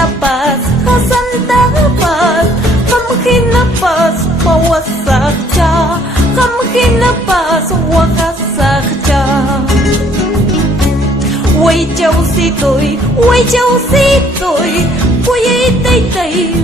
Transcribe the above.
Santa Paz, Santa Paz, Kamkina Paz, Mawasakcha, Kamkina Paz, Wakasakcha. Quay châu si tôi, quay châu si tôi, quay tay tay,